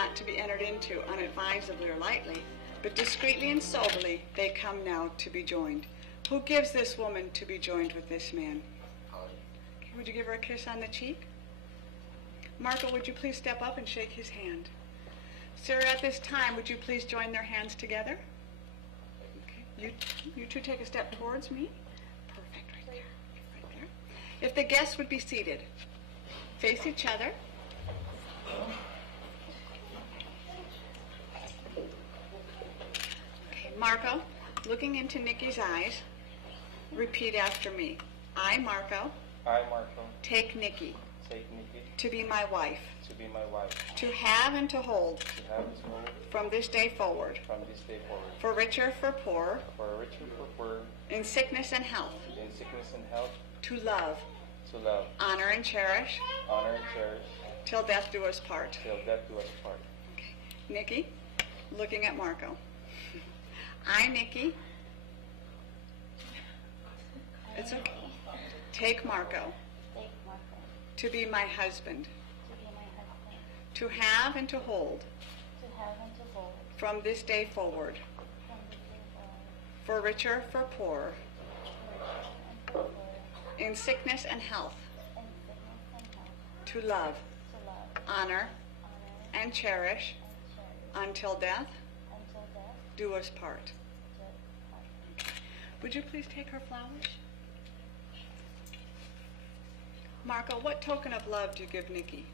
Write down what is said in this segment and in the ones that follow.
not to be entered into unadvisedly or lightly, but discreetly and soberly they come now to be joined. Who gives this woman to be joined with this man? Okay, would you give her a kiss on the cheek? Marco, would you please step up and shake his hand? Sarah, at this time, would you please join their hands together? Okay, you two take a step towards me. Perfect, right there. Right there. If the guests would be seated, face each other. Okay, Marco, looking into Nikki's eyes, repeat after me. I, Marco, take Nikki, to be my wife, to have and to hold, from this day forward, for richer, for poorer, in sickness and health, to love, honor and cherish, till death do us part. Okay. Nikki, looking at Marco. I, Nikki, it's okay. Take Marco, to be my husband, to have and to hold, from this day forward, for richer, for poorer, in sickness and health, to love, honor, and cherish, until death do us part. Would you please take her flowers? Marco, what token of love do you give Nikki?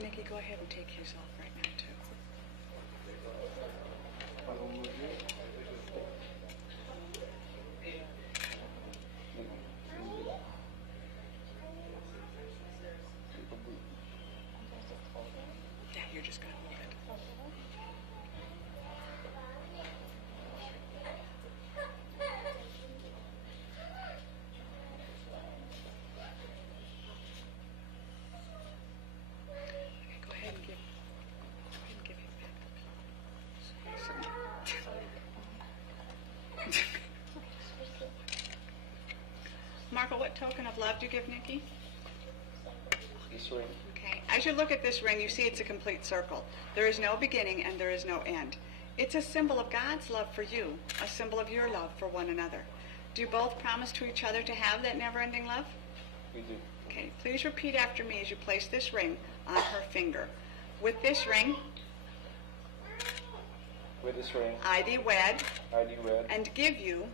Nikki, go ahead and take his off right now, too. Yeah, you're just going to hold it. Go ahead and give him back. Marco, what token of love do you give Nikki? This ring. Okay. As you look at this ring, you see it's a complete circle. There is no beginning and there is no end. It's a symbol of God's love for you, a symbol of your love for one another. Do you both promise to each other to have that never-ending love? We do. Okay, please repeat after me as you place this ring on her finger. With this ring, I thee wed, and give you,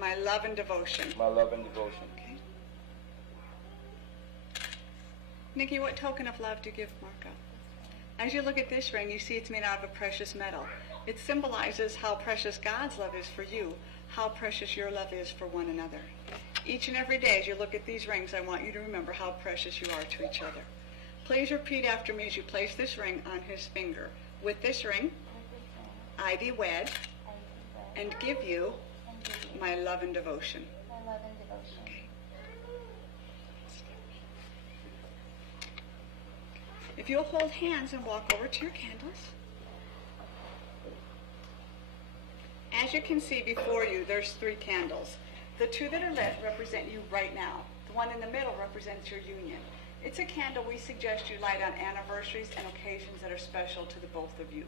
my love and devotion. Okay. Nikki, what token of love do you give Marco? As you look at this ring, you see it's made out of a precious metal. It symbolizes how precious God's love is for you, how precious your love is for one another. Each and every day as you look at these rings, I want you to remember how precious you are to each other. Please repeat after me as you place this ring on his finger. With this ring, I thee wed, and give you my love and devotion. Okay. If you'll hold hands and walk over to your candles. As you can see before you, there's 3 candles. The 2 that are lit represent you right now. The one in the middle represents your union. It's a candle we suggest you light on anniversaries and occasions that are special to the both of you.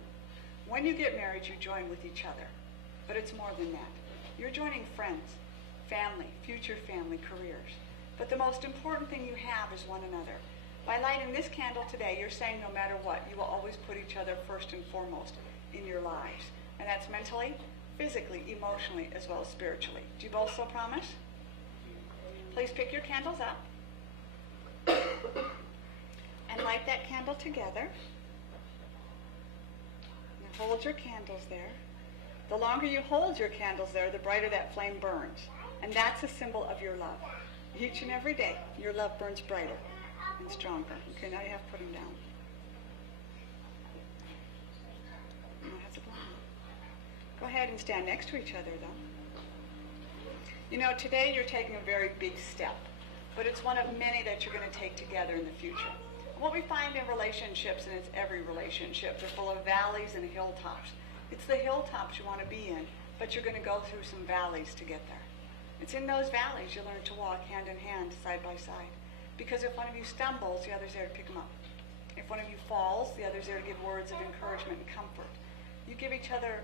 When you get married, you join with each other. But it's more than that. You're joining friends, family, future family, careers. But the most important thing you have is one another. By lighting this candle today, you're saying no matter what, you will always put each other first and foremost in your lives. And that's mentally, physically, emotionally, as well as spiritually. Do you both so promise? Please pick your candles up and light that candle together. And hold your candles there. The longer you hold your candles there, the brighter that flame burns. And that's a symbol of your love. Each and every day, your love burns brighter and stronger. Okay, now you have to put them down. You don't have to blow them. Go ahead and stand next to each other, though. You know, today you're taking a very big step, but it's one of many that you're going to take together in the future. What we find in relationships, and it's every relationship, they're full of valleys and hilltops. It's the hilltops you want to be in, but you're going to go through some valleys to get there. It's in those valleys you learn to walk hand in hand, side by side. Because if one of you stumbles, the other's there to pick them up. If one of you falls, the other's there to give words of encouragement and comfort. You give each other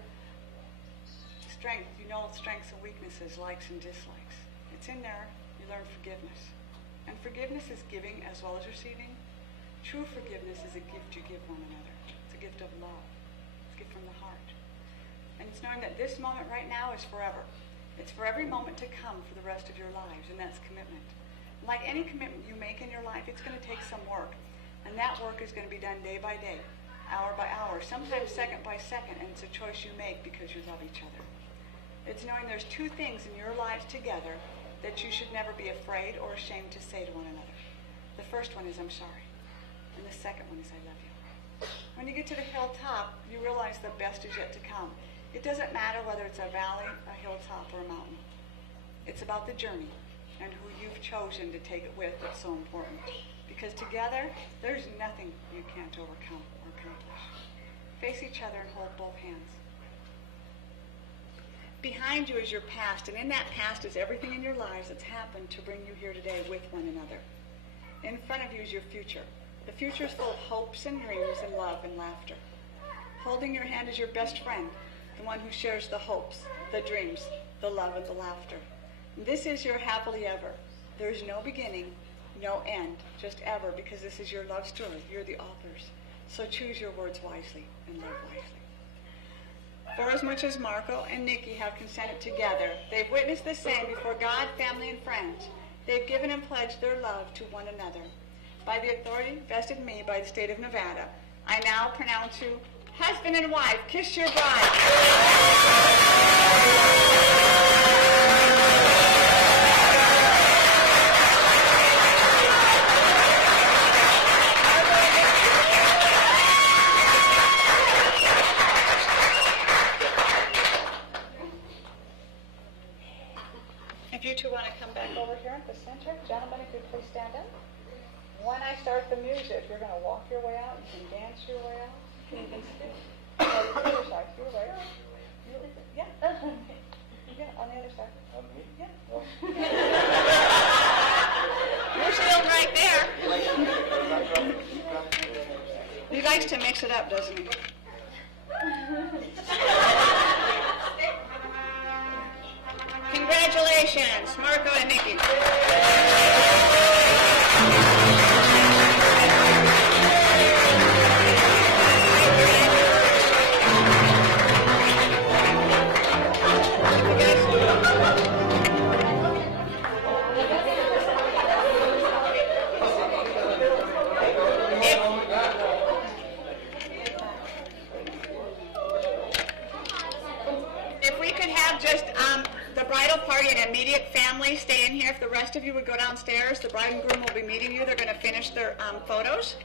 strength. You know strengths and weaknesses, likes and dislikes. It's in there. You learn forgiveness. And forgiveness is giving as well as receiving. True forgiveness is a gift you give one another. It's a gift of love. It's a gift from the heart. And it's knowing that this moment right now is forever. It's for every moment to come for the rest of your lives, and that's commitment. Like any commitment you make in your life, it's going to take some work. And that work is going to be done day by day, hour by hour, sometimes second by second, and it's a choice you make because you love each other. It's knowing there's two things in your lives together that you should never be afraid or ashamed to say to one another. The first one is, I'm sorry. And the second one is, I love you. When you get to the hilltop, you realize the best is yet to come. It doesn't matter whether it's a valley, a hilltop, or a mountain. It's about the journey and who you've chosen to take it with that's so important. Because together, there's nothing you can't overcome or accomplish. Face each other and hold both hands. Behind you is your past, and in that past is everything in your lives that's happened to bring you here today with one another. In front of you is your future. The future is full of hopes and dreams and love and laughter. Holding your hand is your best friend, the one who shares the hopes, the dreams, the love, and the laughter. This is your happily ever. There is no beginning, no end, just ever, because this is your love story. You're the authors. So choose your words wisely and live wisely. For as much as Marco and Nikki have consented together, they've witnessed the same before God, family, and friends. They've given and pledged their love to one another. By the authority vested in me by the state of Nevada, I now pronounce you husband and wife. Kiss your bride. If you two want to come back over here at the center, gentlemen, if you please stand up. When I start the music, you're going to walk your way out. You can dance your way out. You can sit. The other side, your way out. Yeah. Yeah, on the other side. Yeah. You're still right there. He likes to mix it up, doesn't he? Congratulations, Marco and Nikki. If we could have just the bridal party and immediate family stay in here. If the rest of you would go downstairs, the bride and groom will be meeting you. They're going to finish their photos.